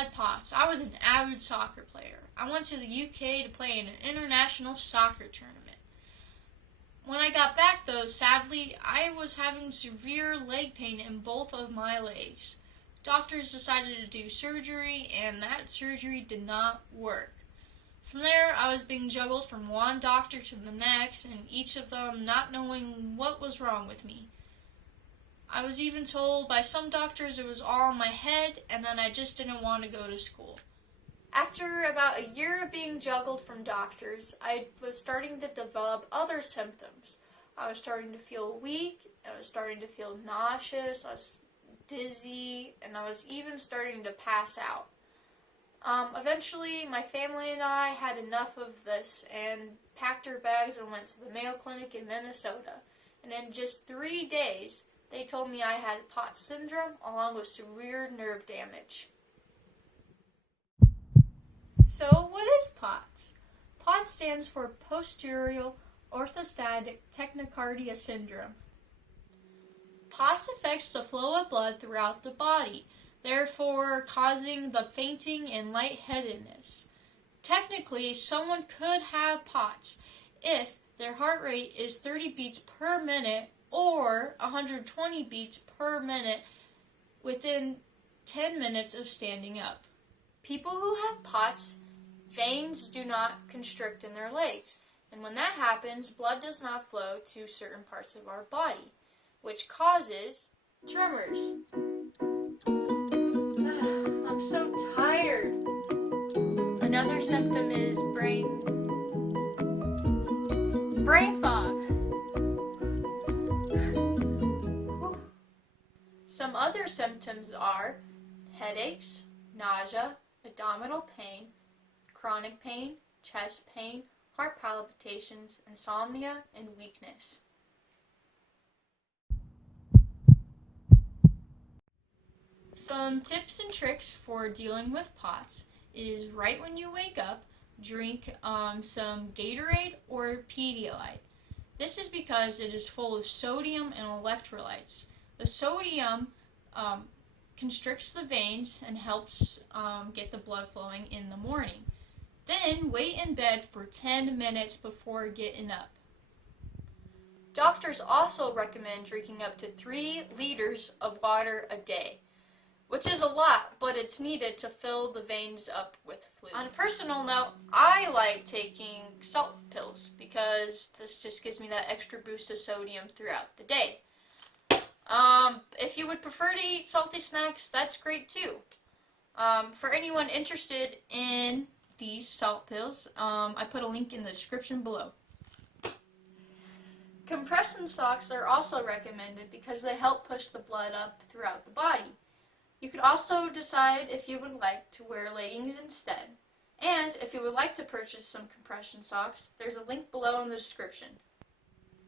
had POTS. I was an avid soccer player. I went to the UK to play in an international soccer tournament. When I got back, though, sadly, I was having severe leg pain in both of my legs. Doctors decided to do surgery, and that surgery did not work. From there, I was being juggled from one doctor to the next, and each of them not knowing what was wrong with me. I was even told by some doctors it was all in my head, and then I just didn't want to go to school. After about a year of being juggled from doctors, I was starting to develop other symptoms. I was starting to feel weak, I was starting to feel nauseous, I was dizzy, and I was even starting to pass out. Eventually, my family and I had enough of this and packed our bags and went to the Mayo Clinic in Minnesota. And in just 3 days, they told me I had POTS syndrome along with severe nerve damage. So, what is POTS? POTS stands for Posterior Orthostatic Tachycardia Syndrome. POTS affects the flow of blood throughout the body, therefore causing the fainting and lightheadedness. Technically, someone could have POTS if their heart rate is 30 beats per minute or 120 beats per minute within 10 minutes of standing up. People who have POTS, veins do not constrict in their legs, and when that happens, blood does not flow to certain parts of our body, which causes tremors. I'm so tired. Another symptom is brain fog. Some other symptoms are headaches, nausea, abdominal pain, chronic pain, chest pain, heart palpitations, insomnia, and weakness. Some tips and tricks for dealing with POTS is right when you wake up, drink some Gatorade or Pedialyte. This is because it is full of sodium and electrolytes. The sodium constricts the veins and helps get the blood flowing in the morning. Then wait in bed for 10 minutes before getting up. Doctors also recommend drinking up to 3 liters of water a day, which is a lot, but it's needed to fill the veins up with fluid. On a personal note, I like taking salt pills because this just gives me that extra boost of sodium throughout the day. If you would prefer to eat salty snacks, that's great too. For anyone interested in these salt pills, I put a link in the description below. Compression socks are also recommended because they help push the blood up throughout the body. You could also decide if you would like to wear leggings instead. And if you would like to purchase some compression socks, there's a link below in the description.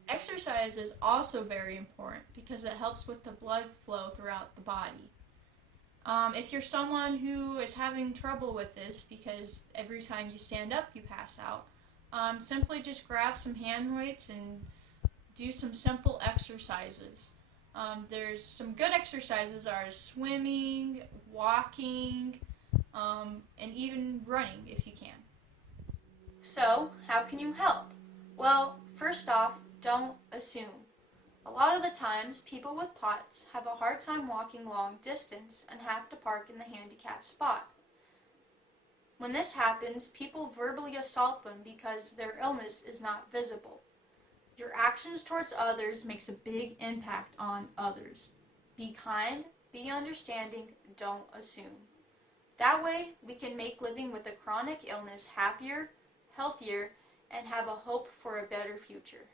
Exercise is also very important because it helps with the blood flow throughout the body. If you're someone who is having trouble with this because every time you stand up you pass out, simply just grab some hand weights and do some simple exercises. There's some good exercises are swimming, walking, and even running if you can. So, how can you help? Well, first off, don't assume. A lot of the times, people with POTS have a hard time walking long distance and have to park in the handicapped spot. When this happens, people verbally assault them because their illness is not visible. Your actions towards others makes a big impact on others. Be kind, be understanding, don't assume. That way, we can make living with a chronic illness happier, healthier, and have a hope for a better future.